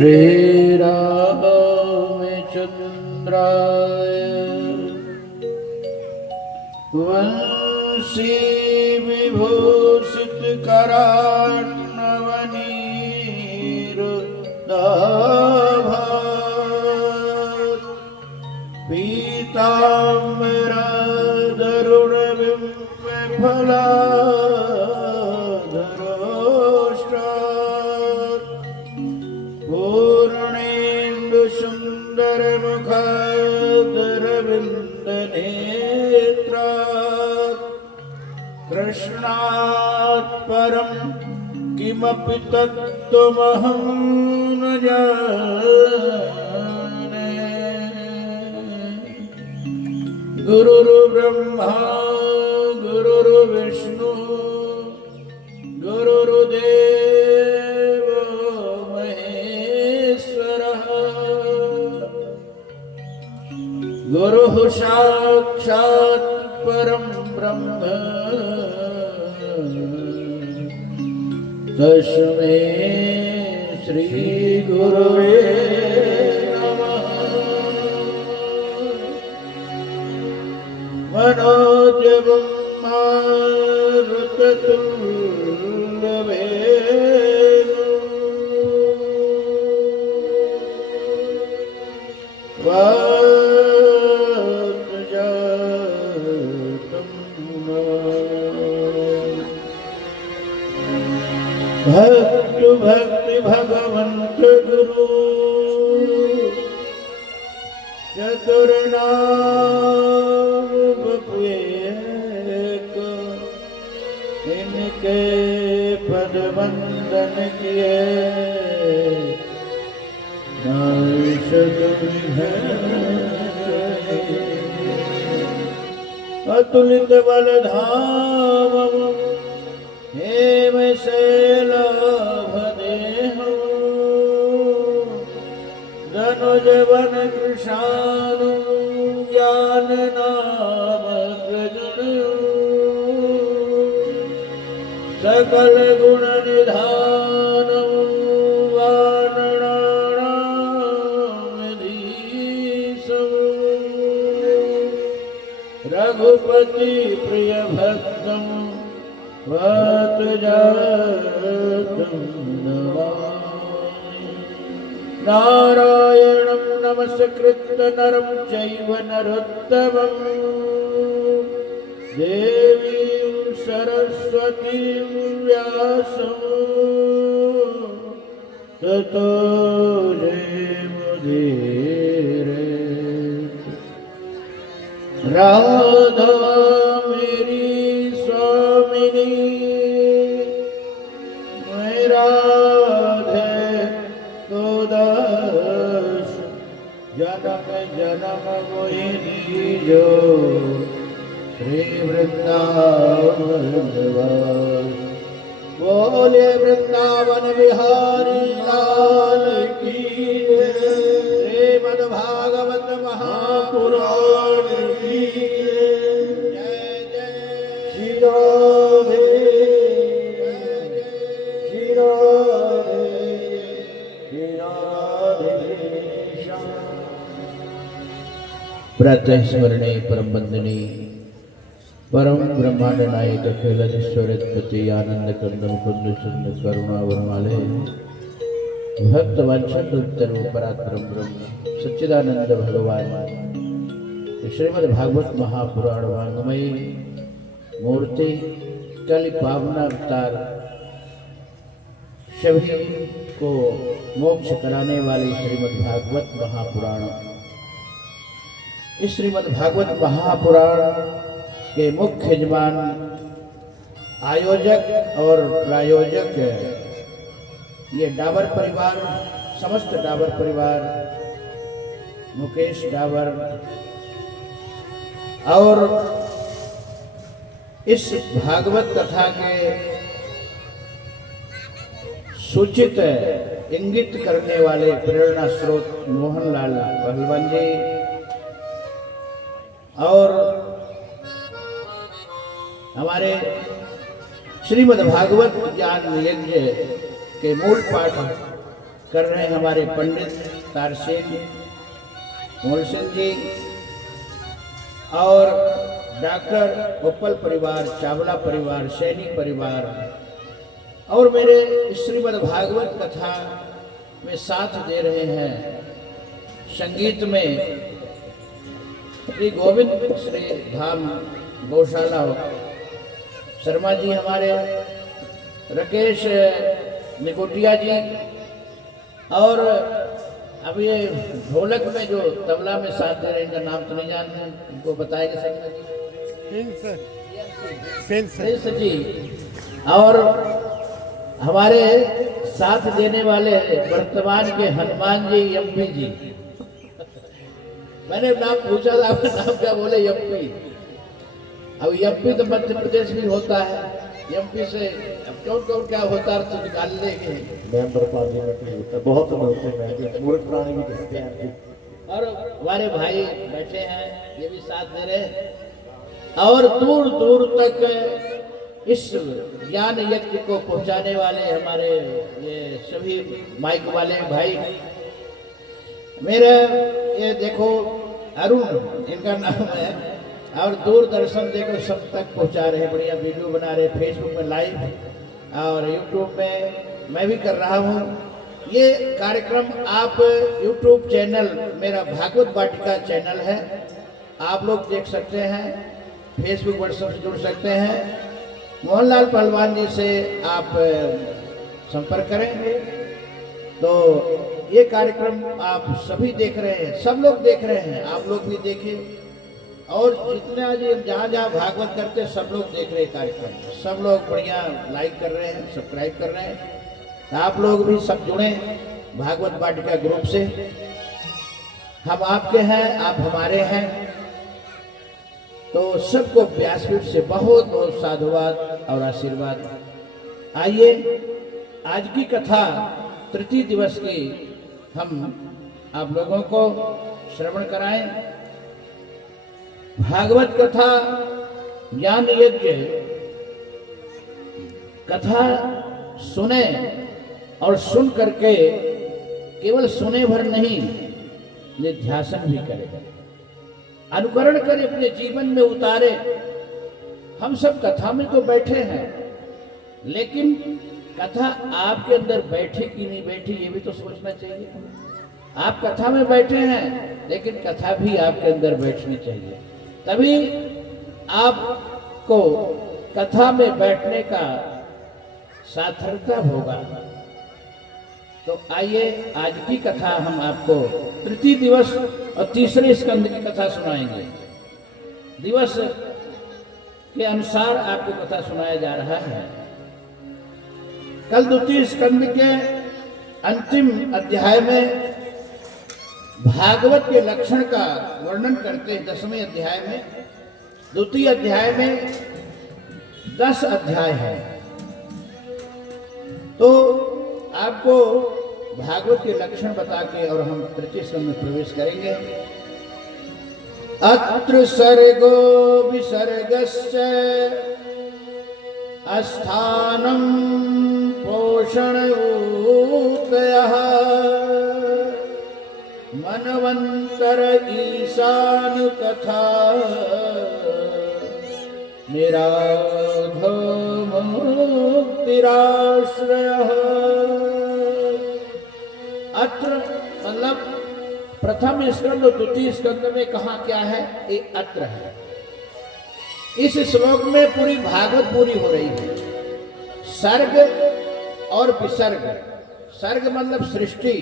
श्रीरामचन्द्राय वंशी विभूषितकरान्नवनीरुदाभात् पीताम्बरदरुणबिम्बफलाधरोष्ट्रात् पूर्णेन्दुसुन्दरमुखादरविन्दनेत्रात् कृष्णात् परं किमपि तत्त्वमहं न जाने। गुरुर्ब्रह्मा गुरुर्विष्णु गुरुर्देवो महेश्वरः गुरुः साक्षात् परं ब्रह्म तस्मै श्री गुरुवे नमः। मनोजवं भक्त भक्ति भगवंत गुरु चतुर्नाम बपुएक इनके पद वंदन किए अतुलित बलधाम हेम शैलाभदेहो धनुजवन कृशानु ज्ञान नाम प्रजनयो सकल गुण निधान वानराणामधीशो रघुपति प्रिय भक्तम नारायणं नमस्कृत्य नरं चैव नरोत्तमं देवीं सरस्वतीं व्यासं ततो जयमुदीरये। राधा मेरी स्वामिनी मैं राधे तो दास जन्म जन्म मोहिनी जो श्री वृंदावन निवास। बोले वृंदावन बिहारी लाल की श्रीमद्भागवत महापुराण की जय जय श्री राधे श्री राधे श्री राधे श्याम। प्रातः स्मरणे परम वंदनी परम ब्रह्मांड नायक अखिलेश्वरपति आनंद कंद मुकुंद चंद करुणा वरमाले भक्त वांछन पराक्रम ब्रह्म सच्चिदानंद भगवान श्रीमद् भागवत महापुराण वांगमयी मूर्ति कलि पावना अवतार सभी को मोक्ष कराने वाली श्रीमद् भागवत महापुराण। इस श्रीमद् भागवत महापुराण के मुख्य यजमान आयोजक और प्रायोजक ये डाबर परिवार, समस्त डाबर परिवार, मुकेश डाबर और इस भागवत कथा के सूचित इंगित करने वाले प्रेरणा स्रोत मोहनलाल पहलवान जी और हमारे श्रीमद् भागवत ज्ञान यज्ञ के मूल पाठ कर रहे हैं हमारे पंडित तारसेन मोलसिंह जी और डॉक्टर गोपाल परिवार, चावला परिवार, सैनी परिवार और मेरे श्रीमद् भागवत कथा में साथ दे रहे हैं। संगीत में श्री गोविंद श्री धाम गौशाला शर्मा जी, हमारे राकेश निकोटिया जी, और अब ये ढोलक में जो तबला में साथ दे रहे हैं, इनका नाम तो नहीं जानते, इनको बताएगा प्रिंस जी। और हमारे साथ देने वाले वर्तमान के हनुमान जी एमपी जी। मैंने नाम पूछा था, आपका नाम क्या बोले? एमपी। अब एमपी तो मध्य प्रदेश भी होता है, एमपी से अब कौन कौन क्या होता है तो निकाल लेंगे। मेंबर पार्लियामेंट भी होता है, बहुत होते हैं, मूर्ख प्राणी भी कहते हैं। और हमारे भाई बैठे हैं, ये भी साथ दे रहे हैं। और दूर दूर तक इस ज्ञान यज्ञ को पहुंचाने वाले हमारे ये सभी माइक वाले भाई, मेरा ये देखो अरुण इनका नाम है, और दूरदर्शन देखो सब तक पहुंचा रहे, बढ़िया वीडियो बना रहे, फेसबुक में लाइव और यूट्यूब में मैं भी कर रहा हूँ। ये कार्यक्रम आप यूट्यूब चैनल, मेरा भागवत वाटिका चैनल है, आप लोग देख सकते हैं, फेसबुक व्हाट्सएप से जुड़ सकते हैं। मोहनलाल पहलवान जी से आप संपर्क करेंगे तो ये कार्यक्रम आप सभी देख रहे हैं, सब लोग देख रहे हैं, आप लोग भी देखें। और जितने आज जहाँ जहाँ भागवत करते हैं सब लोग देख रहे हैं कार्यक्रम, सब लोग बढ़िया लाइक कर रहे हैं, सब्सक्राइब कर रहे हैं। आप लोग भी सब जुड़े भागवत वाटिका ग्रुप से। हम आपके हैं, आप हमारे हैं, तो सबको व्यासपीठ से बहुत बहुत साधुवाद और आशीर्वाद। आइए आज की कथा तृतीय दिवस की हम आप लोगों को श्रवण कराएं। भागवत कथा ज्ञान यज्ञ कथा सुने और सुन करके केवल सुने भर नहीं, निध्यासन भी करें, अनुकरण करें, अपने जीवन में उतारे। हम सब कथा में तो बैठे हैं, लेकिन कथा आपके अंदर बैठी कि नहीं बैठी ये भी तो सोचना चाहिए। आप कथा में बैठे हैं, लेकिन कथा भी आपके अंदर बैठनी चाहिए, तभी आपको कथा में बैठने का सार्थकता होगा। तो आइए आज की कथा हम आपको तृतीय दिवस और तीसरे स्कंद की कथा सुनाएंगे। दिवस के अनुसार आपको कथा सुनाया जा रहा है। कल द्वितीय स्कंद के अंतिम अध्याय में भागवत के लक्षण का वर्णन करते हैं। 10वें अध्याय में, द्वितीय अध्याय में 10 अध्याय है, तो आपको भागवत के लक्षण बता के और हम तृतीय स्कंद में प्रवेश करेंगे। अत्र सर्गो विसर्गस्य अस्थानं पोषणोदयः मनवंतर ईशान कथा निराधो मुक्तिराश्रयः। अत्र मतलब प्रथम स्कंद और द्वितीय स्कंद में कहा क्या है, ये अत्र है। इस श्लोक में पूरी भागवत पूरी हो रही है। सर्ग और विसर्ग, सर्ग मतलब सृष्टि,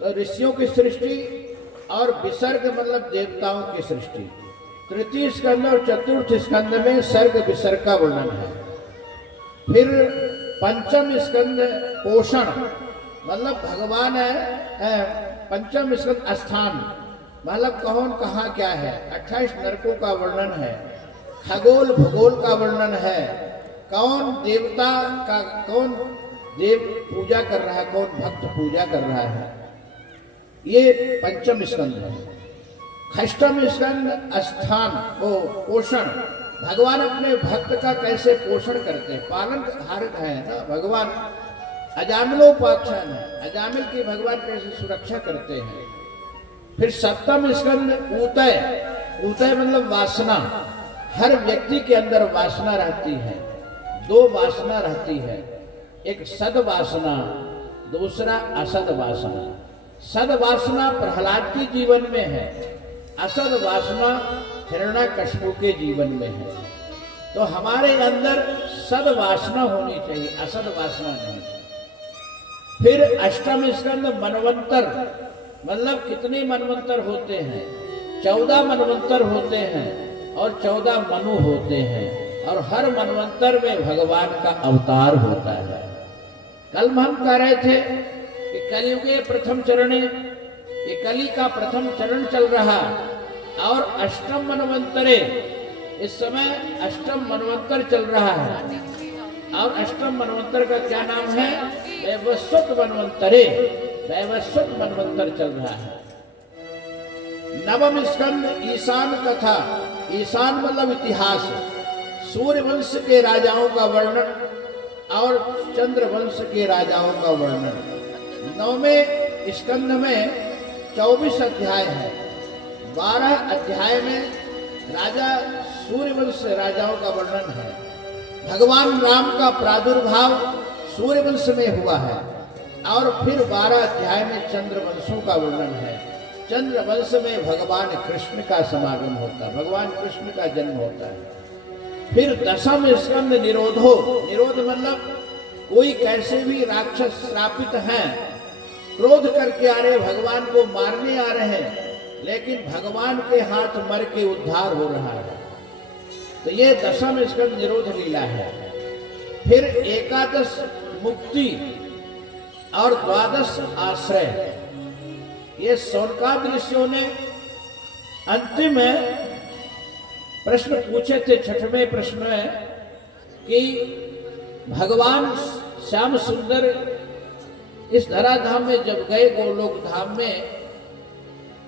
तो ऋषियों की सृष्टि, और विसर्ग मतलब देवताओं की सृष्टि। तृतीय स्कंद और चतुर्थ स्कंद में सर्ग विसर्ग का वर्णन है। फिर पंचम स्कंद पोषण मतलब भगवान है। पंचम स्कंद स्थान मतलब कौन कहाँ क्या है। 28 नरकों का वर्णन है, खगोल भूगोल का वर्णन है, कौन देवता का, कौन देव पूजा कर रहा है, कौन भक्त पूजा कर रहा है, ये पंचम स्कंद है। षष्ठम स्कंद स्थान को पोषण, भगवान अपने भक्त का कैसे पोषण करते हैं, पालन हारक है ना भगवान। अजामिलोपाख्यान है, अजामिल की भगवान कैसे सुरक्षा करते हैं। फिर सप्तम स्कंद ऊतय, ऊतय मतलब वासना। हर व्यक्ति के अंदर वासना रहती है, दो वासना रहती है, एक सद वासना, दूसरा असद वासना। सद वासना प्रहलाद के जीवन में है, असद वासना हिरण्यकश्यप के जीवन में है। तो हमारे अंदर सद वासना होनी चाहिए, असद वासना नहीं। फिर अष्टम स्कंद मनवंतर, मतलब कितने मनवंतर होते हैं, 14 मनवंतर होते हैं और 14 मनु होते हैं, और हर मनवंतर में भगवान का अवतार होता है। कल हम कह रहे थे कि कलयुगे प्रथम चरणे, ये कली का प्रथम चरण चल रहा, और अष्टम मनवंतरे, इस समय अष्टम मनवंतर चल रहा है। और अष्टम मनवंतर का क्या नाम है? वैवस्वत मनवंतरे, वैवस्वत मनवंतर चल रहा है। नवम स्कंद ईशान कथा, ईशान मतलब इतिहास, सूर्य वंश के राजाओं का वर्णन और चंद्र वंश के राजाओं का वर्णन। नौवें स्कंद में 24 अध्याय है। 12 अध्याय में राजा सूर्य वंश राजाओं का वर्णन है। भगवान राम का प्रादुर्भाव सूर्य वंश में हुआ है, और फिर 12 अध्याय में चंद्र वंशों का वर्णन है। चंद्र वंश में भगवान कृष्ण का समागम होता है, भगवान कृष्ण का जन्म होता है। फिर दशम स्कंद निरोधो, निरोध मतलब कोई कैसे भी राक्षस श्रापित हैं, क्रोध करके आ रहे, भगवान को मारने आ रहे हैं, लेकिन भगवान के हाथ मर के उद्धार हो रहा है। तो ये दशम स्कंद निरोध लीला है। फिर 11 मुक्ति और 12 आश्रय। ये शौनकाद ऋषियों ने अंतिम में प्रश्न पूछे थे, 6वें प्रश्न में, कि भगवान श्याम सुंदर इस धराधाम में जब गए, गोलोक धाम में,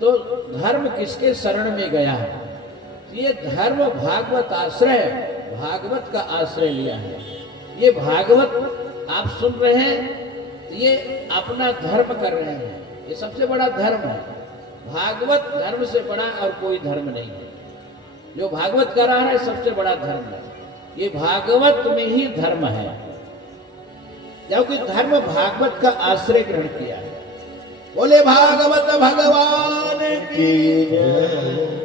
तो धर्म किसके शरण में गया है? ये धर्म भागवत आश्रय, भागवत का आश्रय लिया है। ये भागवत आप सुन रहे हैं, ये अपना धर्म कर रहे हैं, ये सबसे बड़ा धर्म है। भागवत धर्म से बड़ा और कोई धर्म नहीं है। जो भागवत कर रहा है सबसे बड़ा धर्म है। ये भागवत में ही धर्म है, क्योंकि धर्म भागवत का आश्रय ग्रहण किया है। बोले भागवत भगवान की जय।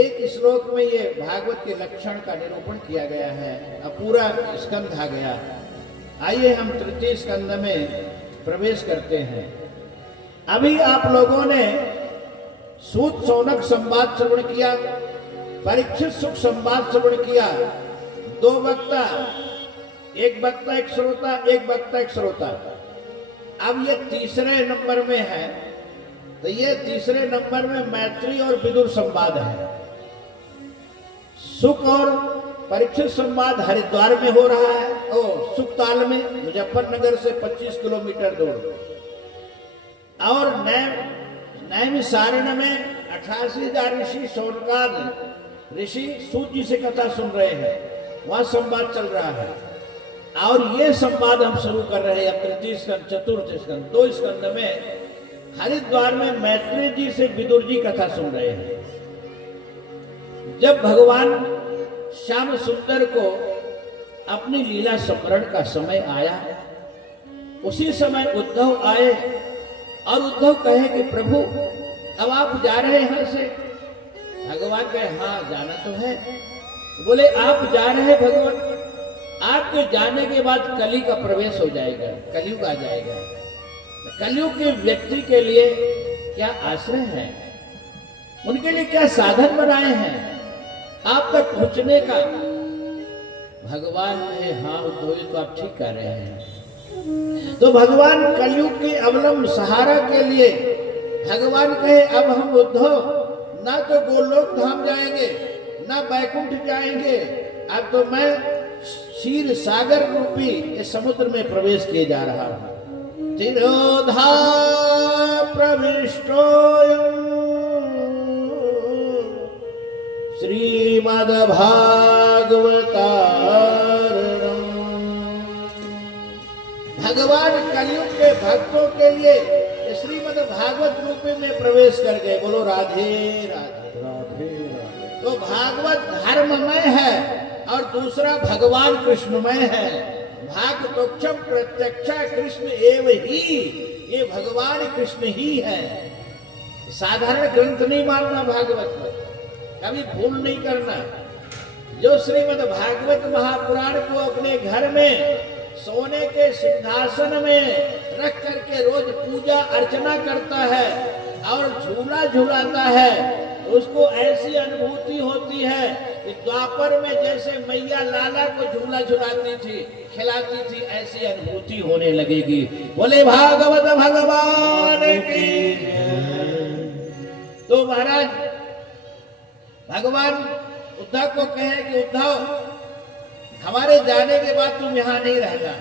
एक श्लोक में ये भागवत के लक्षण का निरूपण किया गया है, अब पूरा स्कंध आ गया। आइए हम तृतीय स्कंद में प्रवेश करते हैं। अभी आप लोगों ने सूत शौनक संवाद श्रवण किया, परीक्षित सुख संवाद श्रवण किया। 2 वक्ता, एक वक्ता एक श्रोता, एक वक्ता एक श्रोता। अब ये तीसरे नंबर में है, तो ये तीसरे नंबर में मैत्री और विदुर संवाद है। सुख और परीक्षित संवाद हरिद्वार में हो रहा है, ओ सुखताल में, मुजफ्फरनगर से 25 किलोमीटर दूर। और नैमिषारण्य में 88,000 ऋषि शौनकाद ऋषि सूत जी से कथा सुन रहे हैं, वहां संवाद चल रहा है। और ये संवाद हम शुरू कर रहे हैं तृतीय स्कंद, चतुर्थ स्कंद। 2 स्कंद में हरिद्वार में मैत्री जी से विदुर जी कथा सुन रहे हैं। जब भगवान श्याम सुंदर को अपनी लीला स्मरण का समय आया, उसी समय उद्धव आए और उद्धव कहे कि प्रभु अब आप जा रहे हैं यहाँ से? भगवान कहे हाँ जाना तो है। बोले आप जा रहे हैं भगवान, आपके जाने के बाद कली का प्रवेश हो जाएगा, कलयुग आ जाएगा। कलयुग के व्यक्ति के लिए क्या आश्रय है, उनके लिए क्या साधन बनाए हैं आप तक पहुंचने का? भगवान कहे हाँ उद्धव जी तो आप ठीक कह रहे हैं। तो भगवान कलयुग के अवलंब सहारा के लिए भगवान कहे अब हम उद्धव ना तो गोलोक धाम जाएंगे ना बैकुंठ जाएंगे, अब तो मैं क्षीर सागर रूपी इस समुद्र में प्रवेश किए जा रहा हूं। तिरोधा प्रविष्टोऽयं श्रीमद् भागवतारणम्। भगवान भगवान कलयुग के भक्तों के लिए श्रीमद् भागवत रूप में प्रवेश कर गए। बोलो राधे राधे। राधे राधे। तो भागवत धर्ममय है और दूसरा भगवान कृष्णमय है। भागवतोक्षम प्रत्यक्षा कृष्ण एव ही, ये भगवान कृष्ण ही है। साधारण ग्रंथ नहीं मानना भागवत में, कभी भूल नहीं करना। जो श्रीमद् भागवत महापुराण को अपने घर में सोने के सिंहासन में रख करके रोज पूजा अर्चना करता है और झूला झुलाता है, उसको ऐसी अनुभूति होती है कि द्वापर में जैसे मैया लाला को झूला झुलाती थी, खिलाती थी, ऐसी अनुभूति होने लगेगी। बोले भागवत भगवान की। तो महाराज भगवान उद्धव को कहे कि उद्धव, हमारे जाने के बाद तुम यहाँ नहीं रहना,